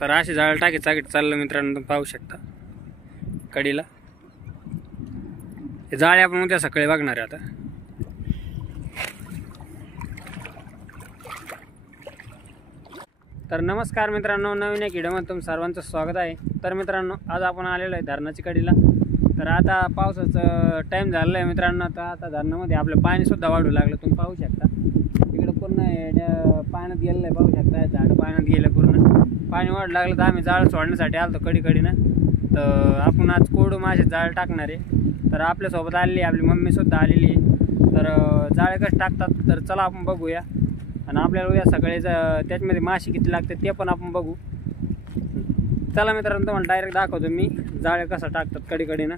तर असे जाळ टाकी चाकीत चाललं मित्रांनो, तुम्ही पाहू शकता कडीला. हे जाळे आपण उद्या सकाळी बघणार आहे आता. तर नमस्कार मित्रांनो, नवीन एक व्हिडिओमध्ये तुमचं सर्वांचं स्वागत आहे. तर मित्रांनो, आज आपण आलेलो आहे धरणाची कडीला. तर आता पावसाचं टाईम झालेलं आहे मित्रांनो. आता धरणामध्ये आपलं पाणीसुद्धा वाढू लागलं, तुम्ही पाहू शकता. इकडं पूर्ण पाण्यात गेलेलं आहे, पाहू शकता. झाडं पाण्यात गेलं, पूर्ण पाणी वाढू लागलं. तर आम्ही जाळ सोडण्यासाठी आलो कडीकडीनं. तर आपण आज कोरडू मासे जाळ टाकणार आहे. तर आपल्यासोबत आलेली आपली मम्मीसुद्धा आलेली आहे. तर जाळे कसे टाकतात तर चला आपण बघूया. आणि आपल्याला उद्या सकाळी त्याच्यामध्ये मासे किती लागते ते पण आपण बघू. चला मित्रांनो, तुम्हाला डायरेक्ट दाखवतो मी जाळे कसं टाकतात कडीकडीनं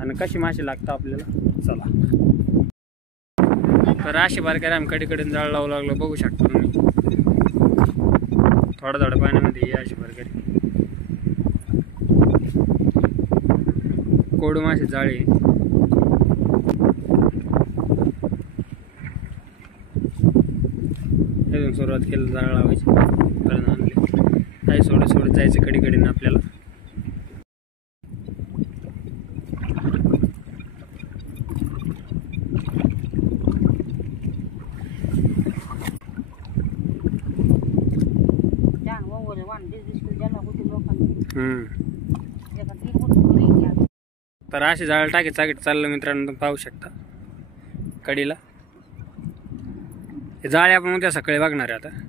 आणि कशी मासे लागतात आपल्याला. चला. तर अशी बारकाई आम्ही कडीकडीनं जाळ लावू लागलो, बघू शकता तुम्ही. थोडं पाण्यामध्ये अशी बारकाई कोरडू मासे जाळे. सुरुवात केली जाळ लावायची, कारण आणले काही सोडत जायचं कडीकडीनं आपल्याला. तर अशी जाळ टाकीत चाकीत चाललं मित्रांनो, तुम्ही पाहू शकता कडीला. हे जाळे आपण उद्या सकाळी बघणार आहे आता.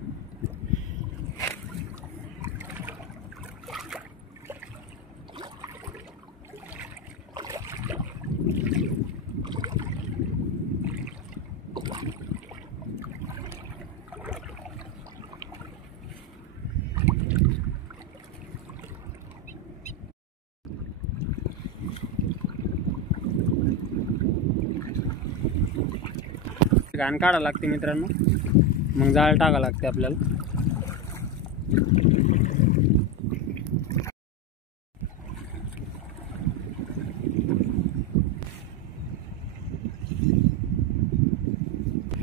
घाण काढावं लागते मित्रांनो, मग जाळ टाकावं लागते आपल्याला.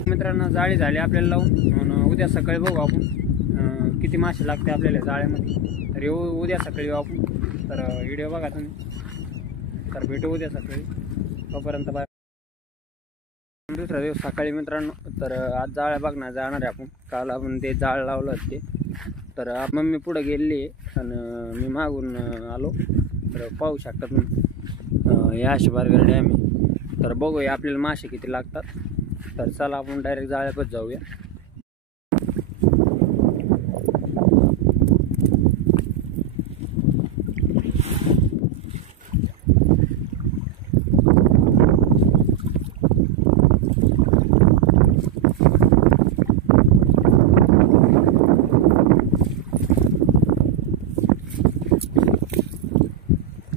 मित्रांनो, जाळी झाली आपल्याला लावून. उद्या सकाळी बघू आपण किती मासे लागते आपल्याला जाळ्यामध्ये. तर उद्या सकाळी येऊ आपण. तर व्हिडिओ बघा तुम्ही. तर भेटू उद्या सकाळी. तोपर्यंत बाय. दुसरा दिवस सकाळी मित्रांनो. तर आज जाळ्या बघणार जाणार आहे आपण. काल आपण ते जाळ लावलं ते. तर मम्मी पुढे गेलेली आहे आणि मी मागून आलो. तर पाहू शकता तुम्ही या अशी बारगाडी डॅम आहे. तर बघूया आपल्याला मासे किती लागतात. तर चला आपण डायरेक्ट जाळ्यापच जाऊया.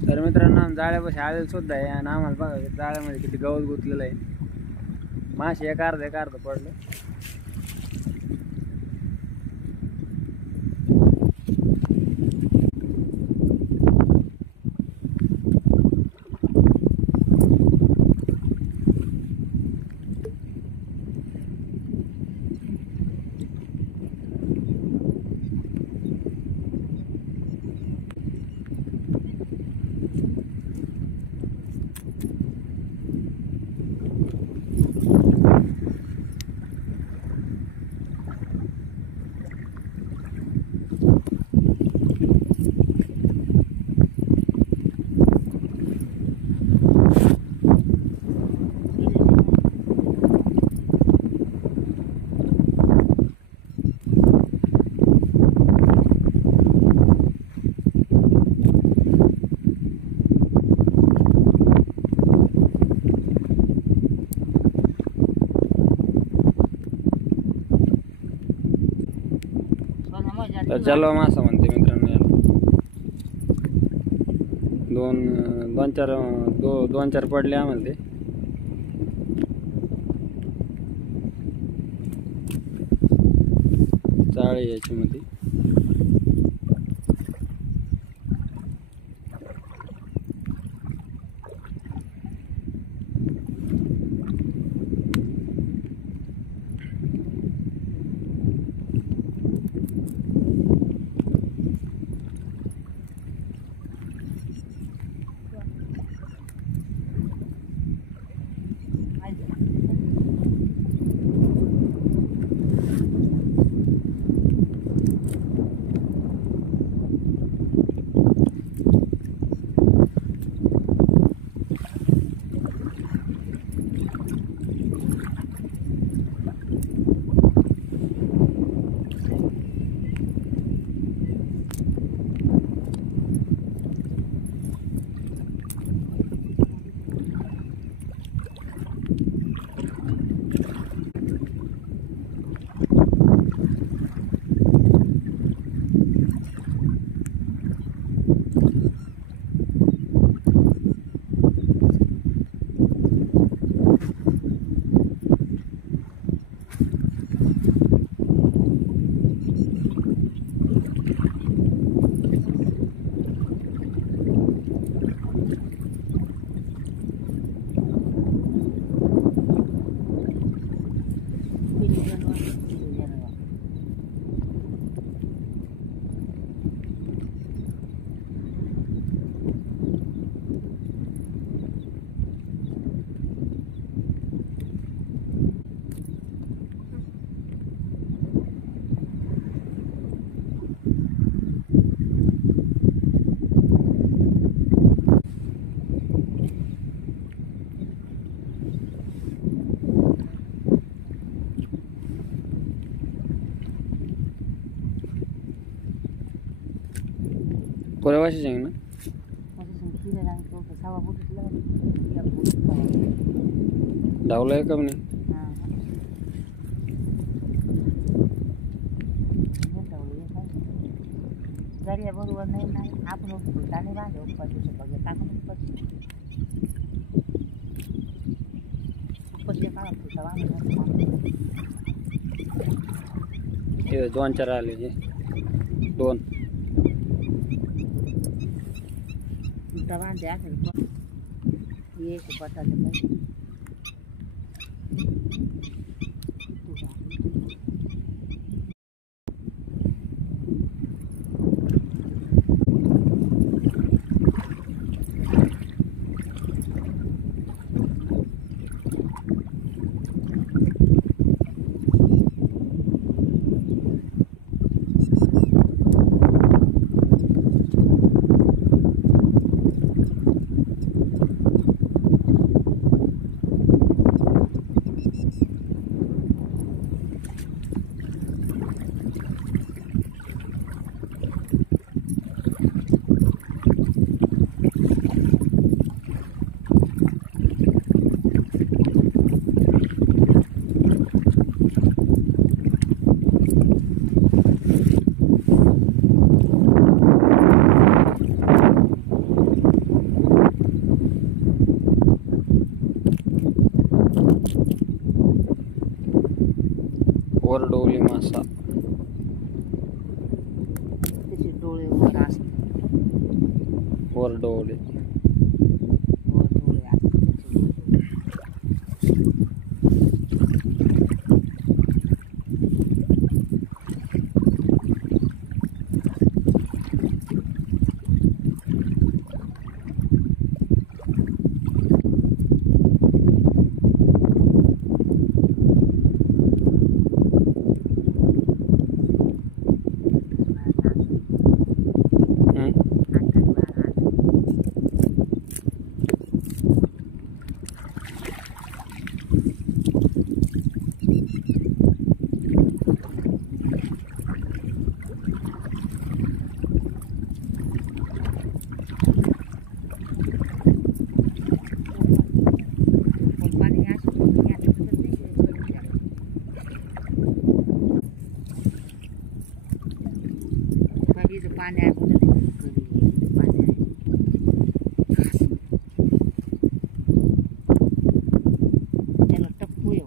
तर मित्रांनो, जाळ्यापाशी आलेलं सुद्धा आहे आणि आम्हाला बघा जाळ्यामध्ये किती गवत गुंतलेलं आहे. मासे एक अर्ध पडलं. तर जलवा मासा म्हणते मित्रांनो याला. दोन चार पडले आम्हाला ते. जाळे याच्यामध्ये. पुऱ्या वर्षाचे आहे ना? डावला आहे का म्हणे? गाड्या बरोबर नाही आपण फुलताने बांधव पशुचे बघे टाकून पशु काढा फुलता बांधव ते 2-4 आले जे 2 फुलता बांधे असेल ये बटाटे वरडोली मासा त्याचे डोळे वर असतात वरडोली वर डोळे असतात पाणी त्याला टप्पू येऊ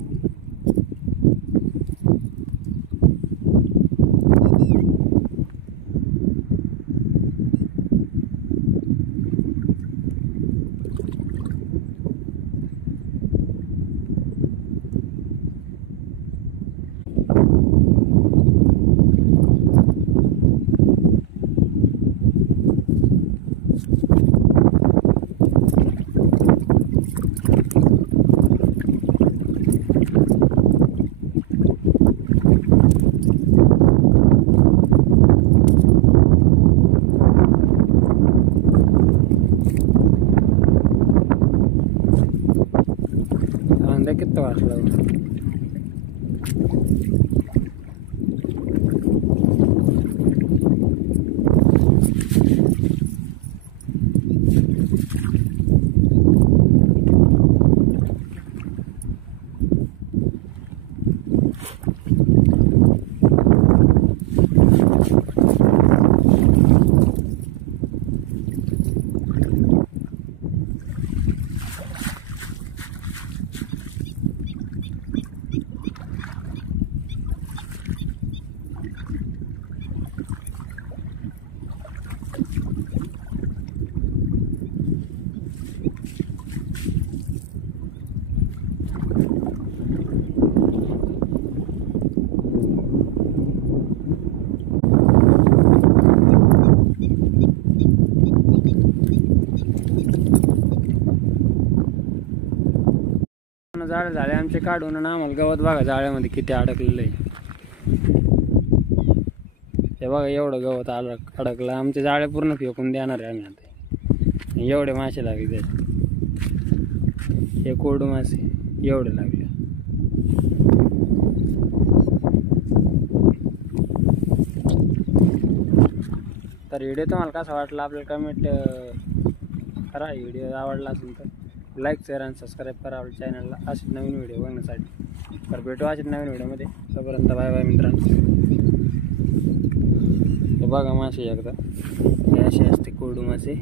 किती वाजला जाळे झाले आमचे काढून आणि आम्हाला गवत बघा जाळ्यामध्ये किती अडकलेलं आहे. हे बघा एवढं गवत अडकलं. आमचे जाळे पूर्ण फेकून देणार आहे आम्ही आता. एवढे मासे लागले हे कोरडू मासे एवढे लागले. तर व्हिडिओ तुम्हाला कसा वाटला आपल्याला कमेंट करा. व्हिडिओ आवडला असेल तर लाईक शेअर आणि सबस्क्राईब करा आपल्या चॅनलला असे नवीन व्हिडिओ बघण्यासाठी. तर भेटू असेच नवीन व्हिडिओमध्ये. तोपर्यंत बाय बाय मित्रांनो. हे बघा मासे एकदा हे असे असते कोरडू मासे.